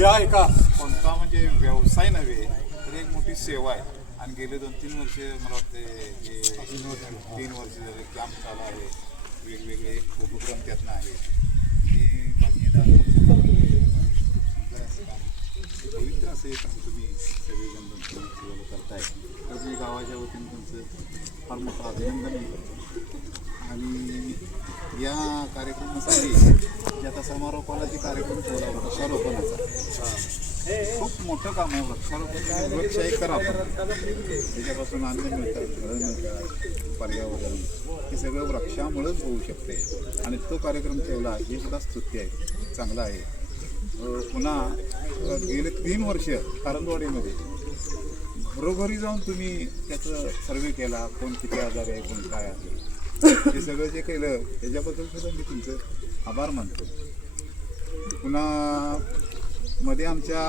हे आहे का कोणता म्हणजे व्यवसाय नव्हे तर एक मोठी सेवा आहे. आणि गेले 2-3 वर्ष मला वाटते हे 3 वर्ष झाले कॅम्प चालू आहे. वेगवेगळे उपक्रम त्यातनं आहे. हे माननीय पवित्र असं एक काम तुम्ही सगळेजण सेवा करताय. तर मी गावाच्या वतीने तुमचं फार मोठं अभिनंदन करतो. आणि या कार्यक्रमासाठी जे आता समारोपाला जे कार्यक्रम ठेवला वृक्षारोपणाचा खूप मोठं काम आहे. वृक्षारोपण वृक्ष एक करा आपण त्याच्यापासून अन्न मिळतात, घरं मिळतात, पर्यावरण हे सगळं वृक्षामुळेच होऊ शकते. आणि तो कार्यक्रम ठेवला हे सुद्धा स्तुती आहे, चांगला आहे. पुन्हा गेले 3 वर्ष कारंजवाडीमध्ये घरोघरी जाऊन तुम्ही त्याचं सर्वे केला, कोण किती आजार आहे, कोण काय आहे, हे सगळं जे केलं त्याच्याबद्दल सुद्धा मी तुमचं आभार मानतो. पुन्हा मध्ये आमच्या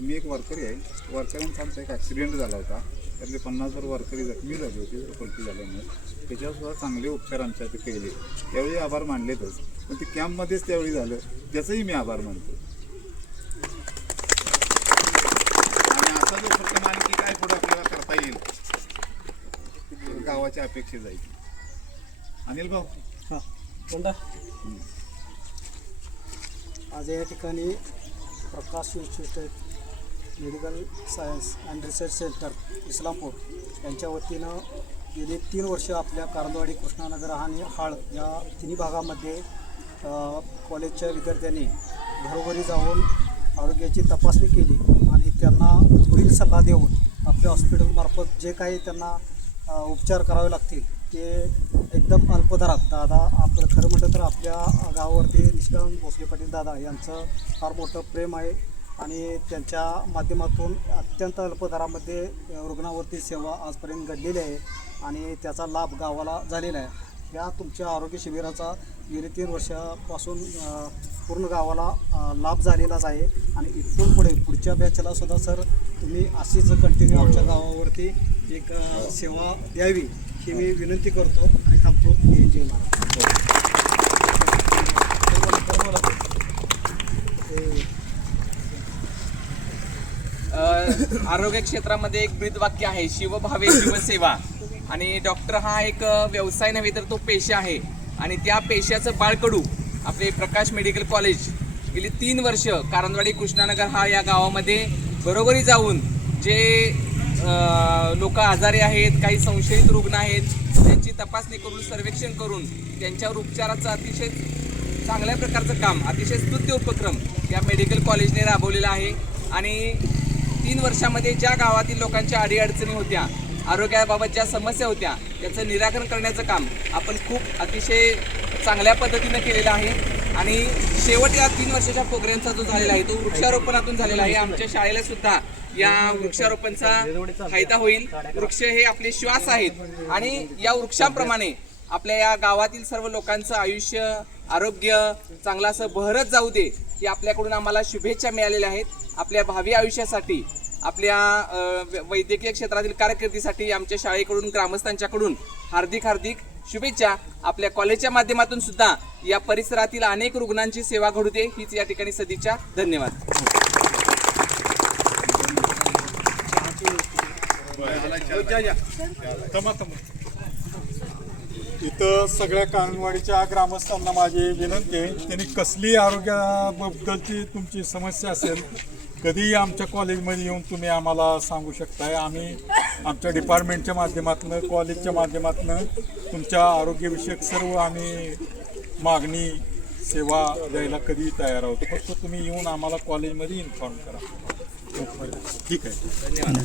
मी एक वारकरी आहे, वारकऱ्यांचा आमचा एक ॲक्सिडेंट झाला होता. त्यातले 50 वारकरी जखमी झाले होते पलटी झाल्यामुळे. त्याच्यावरसुद्धा चांगले उपचार आमच्या ते केले. त्यावेळी आभार मानलेतच, पण ते कॅम्पमध्येच त्यावेळी झालं त्याचंही मी आभार मानतो. आणि असा जो प्रथम आणखी काय पुढे आपल्याला करता येईल गावाच्या अपेक्षे जाईल. अनिल भाऊ हां कोणता आज या ठिकाणी Prakash institute medical science and research centre Islampur यांच्या वतीनं गेली 3 वर्ष आपल्या कारंजवाडी, कृष्णानगर आणि हाळ या तिन्ही भागामध्ये कॉलेजच्या विद्यार्थ्यांनी घरोघरी जाऊन आरोग्याची तपासणी केली आणि त्यांना पुढील सल्ला देऊन आपल्या हॉस्पिटलमार्फत जे काही त्यांना उपचार करावे लागतील ते एकदम अल्पदरात. दादा आपलं खरं म्हटलं तर आपल्या गावावरती निष्काम भोसले पाटील दादा यांचं फार मोठं प्रेम आहे आणि त्यांच्या माध्यमातून अत्यंत अल्पदरामध्ये रुग्णावरती सेवा आजपर्यंत घडलेली आहे आणि त्याचा लाभ गावाला झालेला आहे. या तुमच्या आरोग्य शिबिराचा गेली 3 वर्षापासून पूर्ण गावाला लाभ झालेलाच आहे आणि इथून पुढच्या बॅचला सुद्धा सर तुम्ही अशीच कंटिन्यू आमच्या गावावरती एक सेवा द्यावी ही मी विनंती करतो आणि थांबतो. जय महाराज. आरोग्य क्षेत्रामध्ये एक ब्रीदवाक्य आहे, शिवभावे शिवसेवा. आणि डॉक्टर हा एक व्यवसाय नव्हे तर तो पेशा आहे. आणि त्या पेशाचं बाळकडू आपले प्रकाश मेडिकल कॉलेज गेली 3 वर्ष कारंजवाडी, कृष्णानगर हा या गावामध्ये घरोघरी जाऊन जे लोक आजारी आहेत, काही संशयित रुग्ण आहेत, त्यांची तपासणी करून, सर्वेक्षण करून त्यांच्यावर उपचाराचं अतिशय चांगल्या प्रकारचं काम, अतिशय स्तुत्य उपक्रम या मेडिकल कॉलेजने राबवलेला आहे. आणि 3 वर्षामध्ये ज्या गावातील लोकांच्या अडीअडचणी होत्या, आरोग्याबाबत ज्या समस्या होत्या, त्याचं निराकरण करण्याचं काम आपण खूप अतिशय चांगल्या पद्धतीनं केलेलं आहे. आणि शेवट या 3 वर्षाच्या प्रोग्रामचा जो झालेला आहे तो वृक्षारोपणातून झालेला आहे. आमच्या शाळेला सुद्धा या वृक्षारोपणचा फायदा होईल. वृक्ष हे आपले श्वास आहेत आणि या वृक्षांप्रमाणे आपल्या या गावातील सर्व लोकांचं आयुष्य, आरोग्य चांगलं असं बहरत जाऊ दे ही आपल्याकडून आम्हाला शुभेच्छा मिळालेल्या आहेत. आपल्या भावी आयुष्यासाठी, आपल्या वैद्यकीय क्षेत्रातील कारकिर्दीसाठी आमच्या शाळेकडून, ग्रामस्थांच्याकडून हार्दिक शुभेच्छा. आपल्या कॉलेजच्या माध्यमातून सुद्धा या परिसरातील अनेक रुग्णांची सेवा घडू दे हीच या ठिकाणी सदिच्छा. धन्यवाद. इथं सगळ्या कारंजवाडीच्या ग्रामस्थांना माझी विनंती आहे, त्यांनी कसली आरोग्याबद्दलची तुमची समस्या असेल कधीही आमच्या कॉलेजमध्ये येऊन तुम्ही आम्हाला सांगू शकताय. आम्ही आमच्या डिपार्टमेंटच्या माध्यमातून, कॉलेजच्या माध्यमातून तुमच्या आरोग्यविषयक सर्व आम्ही मागणी, सेवा द्यायला कधीही तयार आहोत. फक्त तुम्ही येऊन आम्हाला कॉलेजमध्ये इन्फॉर्म करा. ठीक आहे, धन्यवाद.